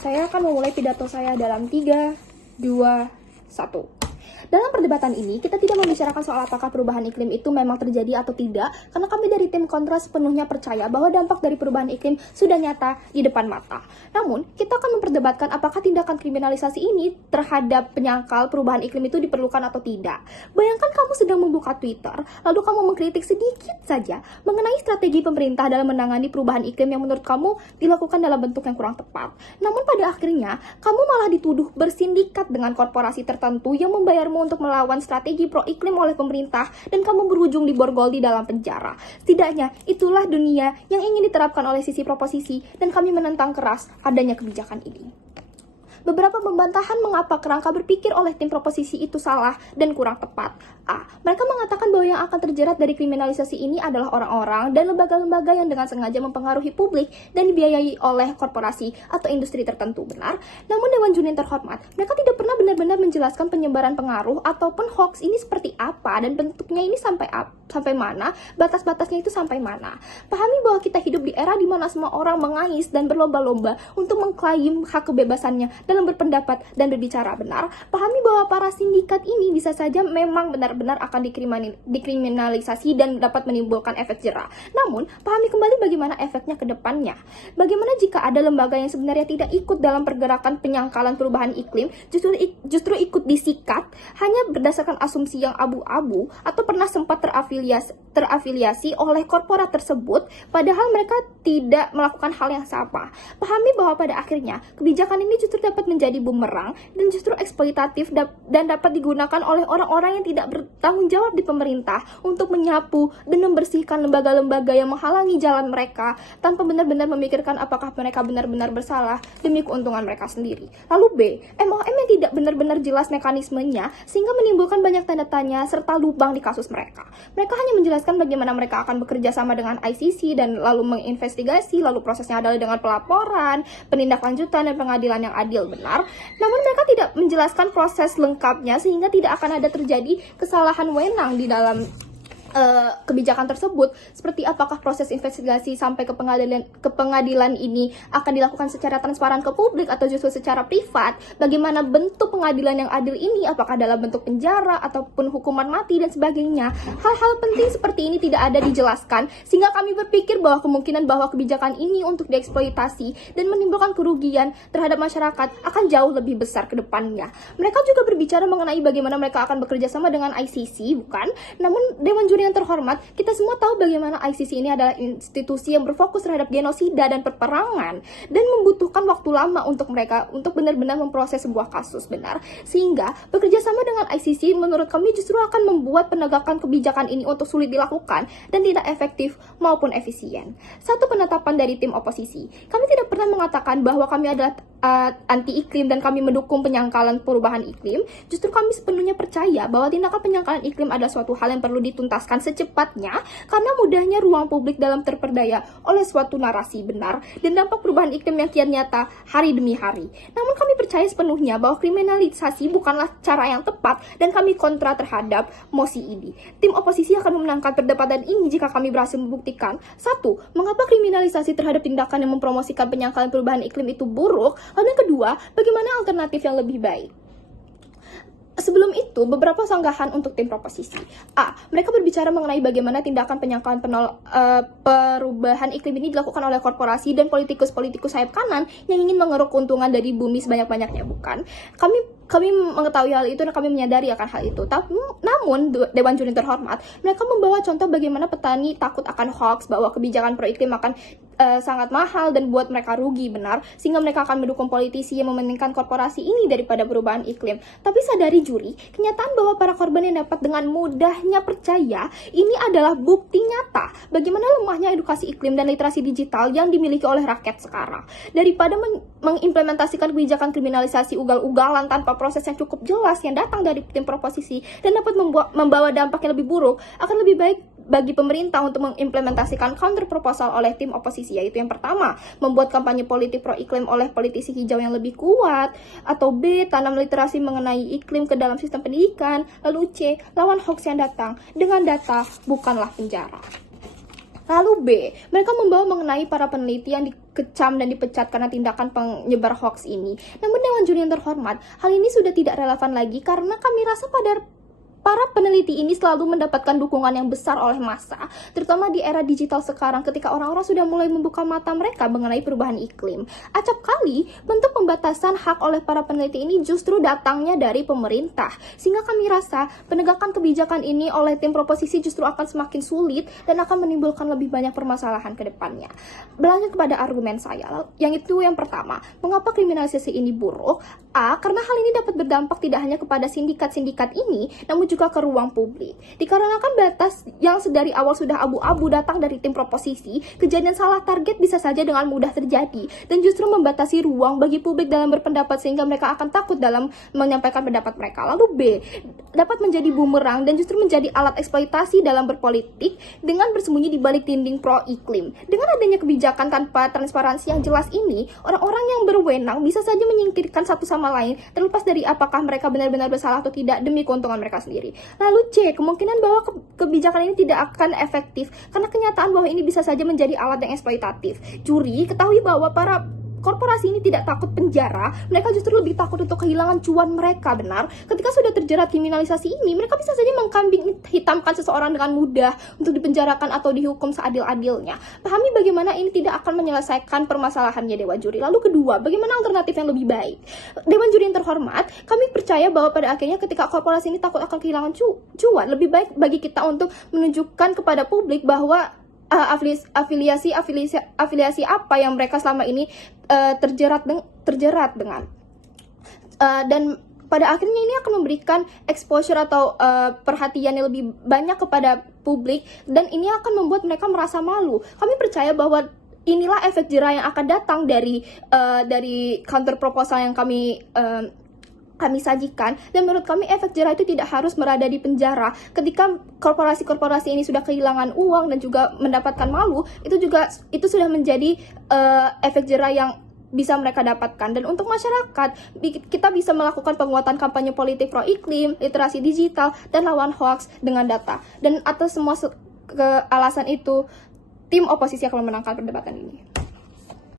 Saya akan memulai pidato saya dalam 3, 2, 1. Dalam perdebatan ini, kita tidak membicarakan soal apakah perubahan iklim itu memang terjadi atau tidak, karena kami dari tim kontra sepenuhnya percaya bahwa dampak dari perubahan iklim sudah nyata di depan mata. Namun, kita akan memperdebatkan apakah tindakan kriminalisasi ini terhadap penyangkal perubahan iklim itu diperlukan atau tidak. Bayangkan kamu sedang membuka Twitter, lalu kamu mengkritik sedikit saja mengenai strategi pemerintah dalam menangani perubahan iklim yang menurut kamu dilakukan dalam bentuk yang kurang tepat. Namun pada akhirnya, kamu malah dituduh bersindikat dengan korporasi tertentu yang membayarmu untuk melawan strategi pro iklim oleh pemerintah dan kamu berujung diborgol di dalam penjara. Setidaknya itulah dunia yang ingin diterapkan oleh sisi proposisi dan kami menentang keras adanya kebijakan ini. Beberapa pembantahan mengapa kerangka berpikir oleh tim proposisi itu salah dan kurang tepat. A. Mereka mengatakan bahwa yang akan terjerat dari kriminalisasi ini adalah orang-orang dan lembaga-lembaga yang dengan sengaja mempengaruhi publik dan dibiayai oleh korporasi atau industri tertentu. Benar. Namun Dewan Juri yang terhormat, mereka tidak pernah benar-benar menjelaskan penyebaran pengaruh ataupun hoax ini seperti apa dan bentuknya ini sampai mana, batas-batasnya itu sampai mana. Pahami bahwa kita hidup di era di mana semua orang mengais dan berlomba-lomba untuk mengklaim hak kebebasannya dalam berpendapat dan berbicara. Benar. Pahami bahwa para sindikat ini bisa saja memang benar-benar akan dikriminalisasi dan dapat menimbulkan efek jera. Namun, pahami kembali bagaimana efeknya ke depannya. Bagaimana jika ada lembaga yang sebenarnya tidak ikut dalam pergerakan penyangkalan perubahan iklim, justru ikut disikat hanya berdasarkan asumsi yang abu-abu atau pernah sempat terafiliasi oleh korporat tersebut, padahal mereka tidak melakukan hal yang sama. Pahami bahwa pada akhirnya, kebijakan ini justru dapat menjadi bumerang dan justru eksploitatif dan dapat digunakan oleh orang-orang yang tidak bertanggung jawab di pemerintah untuk menyapu dan membersihkan lembaga-lembaga yang menghalangi jalan mereka tanpa benar-benar memikirkan apakah mereka benar-benar bersalah demi keuntungan mereka sendiri. Lalu B, MOM yang tidak benar-benar jelas mekanismenya sehingga menimbulkan banyak tanda tanya serta lubang di kasus mereka. Mereka hanya menjelaskan bagaimana mereka akan bekerja sama dengan ICC dan lalu menginvestigasi, lalu prosesnya adalah dengan pelaporan, penindaklanjutan dan pengadilan yang adil. Benar, namun mereka tidak menjelaskan proses lengkapnya sehingga tidak akan ada terjadi kesalahan wewenang di dalam kebijakan tersebut, seperti apakah proses investigasi sampai ke pengadilan ini akan dilakukan secara transparan ke publik atau justru secara privat, bagaimana bentuk pengadilan yang adil ini, apakah dalam bentuk penjara ataupun hukuman mati dan sebagainya. Hal-hal penting seperti ini tidak ada dijelaskan sehingga kami berpikir bahwa kemungkinan bahwa kebijakan ini untuk dieksploitasi dan menimbulkan kerugian terhadap masyarakat akan jauh lebih besar ke depannya. Mereka juga berbicara mengenai bagaimana mereka akan bekerja sama dengan ICC, bukan? Namun Dewan Juri yang terhormat, kita semua tahu bagaimana ICC ini adalah institusi yang berfokus terhadap genosida dan peperangan dan membutuhkan waktu lama untuk mereka untuk benar-benar memproses sebuah kasus. Benar, sehingga bekerja sama dengan ICC menurut kami justru akan membuat penegakan kebijakan ini untuk sulit dilakukan dan tidak efektif maupun efisien. Satu penetapan dari tim oposisi, kami tidak pernah mengatakan bahwa kami adalah anti iklim dan kami mendukung penyangkalan perubahan iklim. Justru kami sepenuhnya percaya bahwa tindakan penyangkalan iklim adalah suatu hal yang perlu dituntaskan secepatnya karena mudahnya ruang publik dalam terperdaya oleh suatu narasi benar dan dampak perubahan iklim yang kian nyata hari demi hari. Namun kami percaya sepenuhnya bahwa kriminalisasi bukanlah cara yang tepat dan kami kontra terhadap mosi ini. Tim oposisi akan memenangkan perdebatan ini jika kami berhasil membuktikan: 1. Mengapa kriminalisasi terhadap tindakan yang mempromosikan penyangkalan perubahan iklim itu buruk? Lalu yang kedua, bagaimana alternatif yang lebih baik? Sebelum itu, beberapa sanggahan untuk tim proposisi. A. Mereka berbicara mengenai bagaimana tindakan penyangkalan perubahan iklim ini dilakukan oleh korporasi dan politikus-politikus sayap kanan yang ingin mengeruk keuntungan dari bumi sebanyak-banyaknya, bukan? Kami mengetahui hal itu dan kami menyadari akan hal itu. Namun, Dewan Juri terhormat, mereka membawa contoh bagaimana petani takut akan hoax bahwa kebijakan pro iklim akan sangat mahal dan buat mereka rugi, benar, sehingga mereka akan mendukung politisi yang mementingkan korporasi ini daripada perubahan iklim. Tapi sadari juri, kenyataan bahwa para korban yang dapat dengan mudahnya percaya ini adalah bukti nyata bagaimana lemahnya edukasi iklim dan literasi digital yang dimiliki oleh rakyat sekarang. Daripada mengimplementasikan kebijakan kriminalisasi ugal-ugalan tanpa proses yang cukup jelas yang datang dari tim proposisi dan dapat membawa dampak yang lebih buruk, akan lebih baik bagi pemerintah untuk mengimplementasikan counter proposal oleh tim oposisi, yaitu yang pertama, membuat kampanye politik pro iklim oleh politisi hijau yang lebih kuat, atau B, tanam literasi mengenai iklim ke dalam sistem pendidikan, lalu C, lawan hoax yang datang dengan data bukanlah penjara. Lalu B, mereka membawa mengenai para peneliti yang dikecam dan dipecat karena tindakan penyebar hoax ini. Namun Dewan Juri yang terhormat, hal ini sudah tidak relevan lagi karena kami rasa para peneliti ini selalu mendapatkan dukungan yang besar oleh massa, terutama di era digital sekarang ketika orang-orang sudah mulai membuka mata mereka mengenai perubahan iklim. Acap kali, bentuk pembatasan hak oleh para peneliti ini justru datangnya dari pemerintah, sehingga kami rasa penegakan kebijakan ini oleh tim proposisi justru akan semakin sulit dan akan menimbulkan lebih banyak permasalahan ke depannya. Berlanjut kepada argumen saya, yang pertama, mengapa kriminalisasi ini buruk? A, karena hal ini dapat berdampak tidak hanya kepada sindikat-sindikat ini, namun juga ke ruang publik. Dikarenakan batas yang sedari awal sudah abu-abu datang dari tim proposisi, kejadian salah target bisa saja dengan mudah terjadi, dan justru membatasi ruang bagi publik dalam berpendapat sehingga mereka akan takut dalam menyampaikan pendapat mereka. Lalu B, dapat menjadi bumerang dan justru menjadi alat eksploitasi dalam berpolitik dengan bersembunyi di balik dinding pro-iklim. Dengan adanya kebijakan tanpa transparansi yang jelas ini, orang-orang yang berwenang bisa saja menyingkirkan satu sama lain, terlepas dari apakah mereka benar-benar bersalah atau tidak demi keuntungan mereka sendiri. Lalu C, kemungkinan bahwa kebijakan ini tidak akan efektif karena kenyataan bahwa ini bisa saja menjadi alat yang eksploitatif. Juri ketahui bahwa para korporasi ini tidak takut penjara, mereka justru lebih takut untuk kehilangan cuan mereka, benar? Ketika sudah terjerat kriminalisasi ini, mereka bisa saja mengkambing hitamkan seseorang dengan mudah untuk dipenjarakan atau dihukum seadil-adilnya. Pahami bagaimana ini tidak akan menyelesaikan permasalahannya Dewan Juri. Lalu kedua, bagaimana alternatif yang lebih baik? Dewan Juri yang terhormat, kami percaya bahwa pada akhirnya ketika korporasi ini takut akan kehilangan cuan, lebih baik bagi kita untuk menunjukkan kepada publik bahwa afiliasi apa yang mereka selama ini terjerat dengan dan pada akhirnya ini akan memberikan exposure atau perhatian yang lebih banyak kepada publik, dan ini akan membuat mereka merasa malu. Kami percaya bahwa inilah efek jera yang akan datang dari counter proposal yang kami sajikan, dan menurut kami efek jera itu tidak harus berada di penjara. Ketika korporasi-korporasi ini sudah kehilangan uang dan juga mendapatkan malu, itu sudah menjadi efek jera yang bisa mereka dapatkan. Dan untuk masyarakat, kita bisa melakukan penguatan kampanye politik pro iklim, literasi digital, dan lawan hoax dengan data. Dan atas semua alasan itu, tim oposisi akan memenangkan perdebatan ini.